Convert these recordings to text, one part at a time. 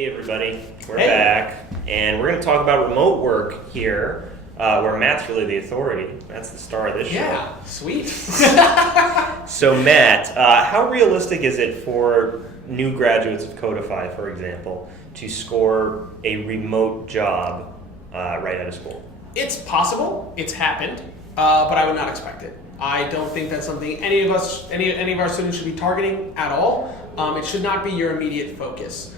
Hey everybody, we're Hey. back, and we're going to talk about remote work here, where Matt's really the authority. That's the star of this Yeah, sweet. show. So Matt, how realistic is it for new graduates of Codify, for example, to score a remote job right out of school? It's possible. It's happened, but I would not expect it. I don't think that's something any of our students should be targeting at all. It should not be your immediate focus.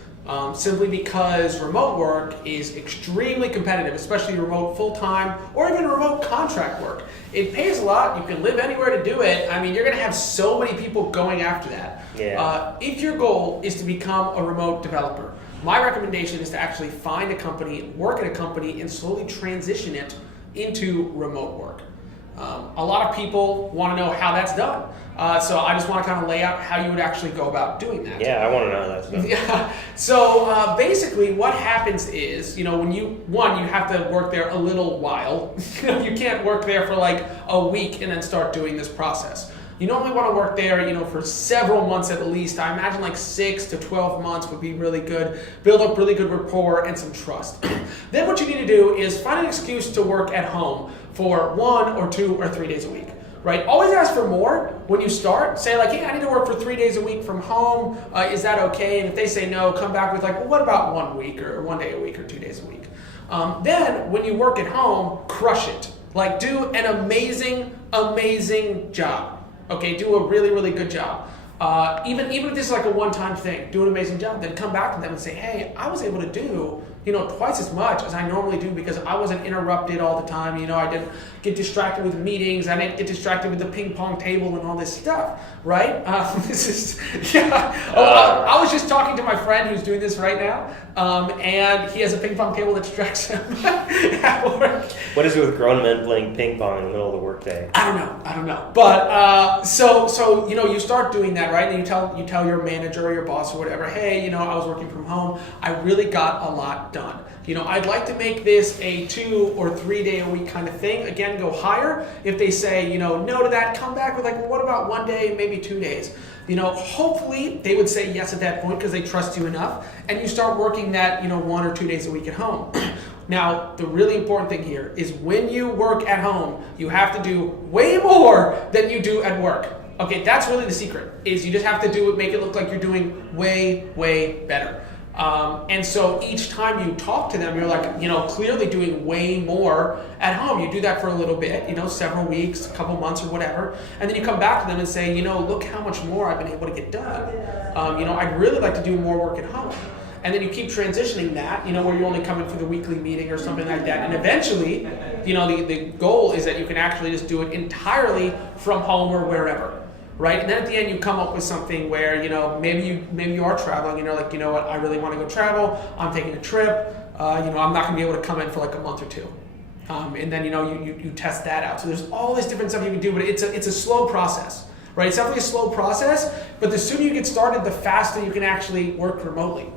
Simply because remote work is extremely competitive, especially remote full-time or even remote contract work. It pays a lot. You can live anywhere to do it. I mean, you're going to have so many people going after that. Yeah. If your goal is to become a remote developer, my recommendation is to actually find a company, work at a company, and slowly transition it into remote work. A lot of people want to know how that's done. So I just want to kind of lay out how you would actually go about doing that. Yeah, I want to know that stuff. Yeah. So basically what happens is, when you have to work there a little while. You can't work there for like a week and then start doing this process. You normally want to work there, for several months at least. I imagine like 6 to 12 months would be really good. Build up really good rapport and some trust. Then what you need to do is find an excuse to work at home for 1 or 2 or 3 days a week. Right? Always ask for more when you start. Say like, hey, I need to work for 3 days a week from home. Is that okay? And if they say no, come back with like, well, what about 1 week or 1 day a week or 2 days a week? Then when you work at home, crush it. Like do an amazing job. Okay, do a really, really good job. Even if this is like a one-time thing, do an amazing job. Then come back to them and say, hey, I was able to do twice as much as I normally do because I wasn't interrupted all the time. I didn't get distracted with meetings. I didn't get distracted with the ping pong table and all this stuff, right? I was just talking to my friend who's doing this right now, and he has a ping pong table that distracts him at work. What is it with grown men playing ping pong in the middle of the workday? I don't know. But so you start doing that, right? And you tell your manager or your boss or whatever, hey, I was working from home. I really got a lot done. I'd like to make this a 2 or 3 day a week kind of thing. Again, go higher. If they say, no to that, come back with like, well, what about 1 day, maybe 2 days? Hopefully they would say yes at that point because they trust you enough, and you start working that, 1 or 2 days a week at home. Now, the really important thing here is when you work at home, you have to do way more than you do at work. Okay, that's really the secret, is you just have to make it look like you're doing way, way better. And so each time you talk to them, you're like, clearly doing way more at home. You do that for a little bit, several weeks, a couple months or whatever. And then you come back to them and say, look how much more I've been able to get done. I'd really like to do more work at home. And then you keep transitioning that, where you only come in for the weekly meeting or something like that. And eventually, the goal is that you can actually just do it entirely from home or wherever. Right, and then at the end you come up with something where maybe you are traveling and you're like, what, I really want to go travel. I'm taking a trip. I'm not going to be able to come in for like a month or two, and then you test that out. So there's all this different stuff you can do, but it's a slow process, right? It's definitely a slow process, but the sooner you get started, the faster you can actually work remotely.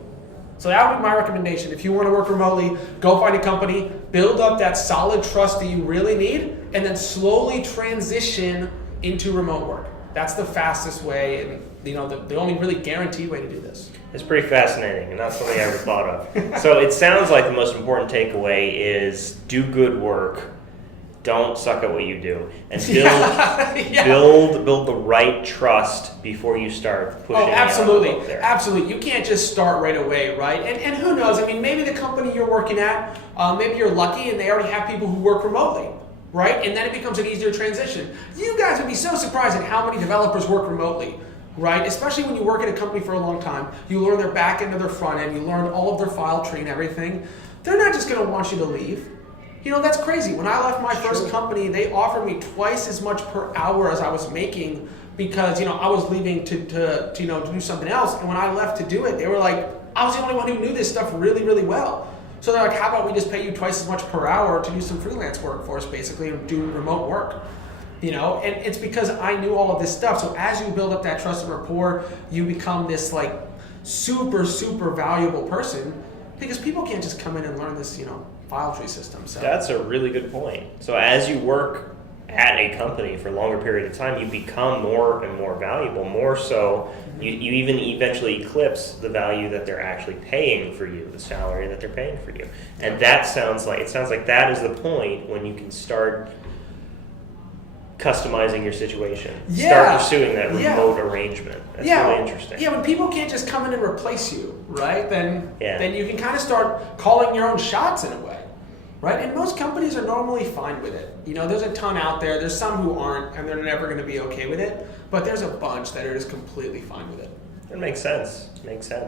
So that would be my recommendation. If you want to work remotely, go find a company, build up that solid trust that you really need, and then slowly transition into remote work. That's the fastest way, and the only really guaranteed way to do this. It's pretty fascinating, and not something I ever thought of. So it sounds like the most important takeaway is do good work. Don't suck at what you do, and build the right trust before you start pushing. Oh, absolutely, out there. Absolutely. You can't just start right away, right? And who knows? I mean, maybe the company you're working at, maybe you're lucky and they already have people who work remotely. Right? And then it becomes an easier transition. You guys would be so surprised at how many developers work remotely, right? Especially when you work at a company for a long time. You learn their back end and their front end. You learn all of their file tree and everything. They're not just going to want you to leave. That's crazy. When I left my first company, they offered me twice as much per hour as I was making because, I was leaving to do something else. And when I left to do it, they were like, I was the only one who knew this stuff really, really well. So they're like, how about we just pay you twice as much per hour to do some freelance work for us, basically, or do remote work? And it's because I knew all of this stuff. So as you build up that trust and rapport, you become this like super, super valuable person because people can't just come in and learn this, file tree system. So that's a really good point. So as you work at a company for a longer period of time, you become more and more valuable. More so, you even eventually eclipse the value that they're actually paying for you, the salary that they're paying for you. And it sounds like that is the point when you can start customizing your situation. Start pursuing that remote arrangement. That's really interesting. Yeah, when people can't just come in and replace you, right? Then you can kind of start calling your own shots in a way. Right? And most companies are normally fine with it. There's a ton out there. There's some who aren't, and they're never going to be okay with it. But there's a bunch that are just completely fine with it. It makes sense.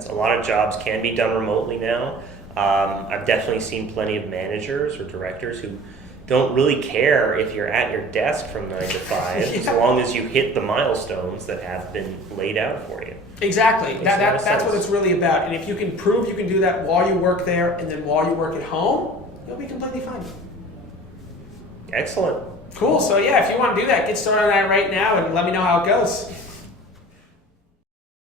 A lot of jobs can be done remotely now. I've definitely seen plenty of managers or directors who don't really care if you're at your desk from 9 to 5, as long as you hit the milestones that have been laid out for you. Exactly. That's what it's really about. And if you can prove you can do that while you work there and then while you work at home, you'll be completely fine. Excellent. Cool. So if you want to do that, get started on that right now and let me know how it goes.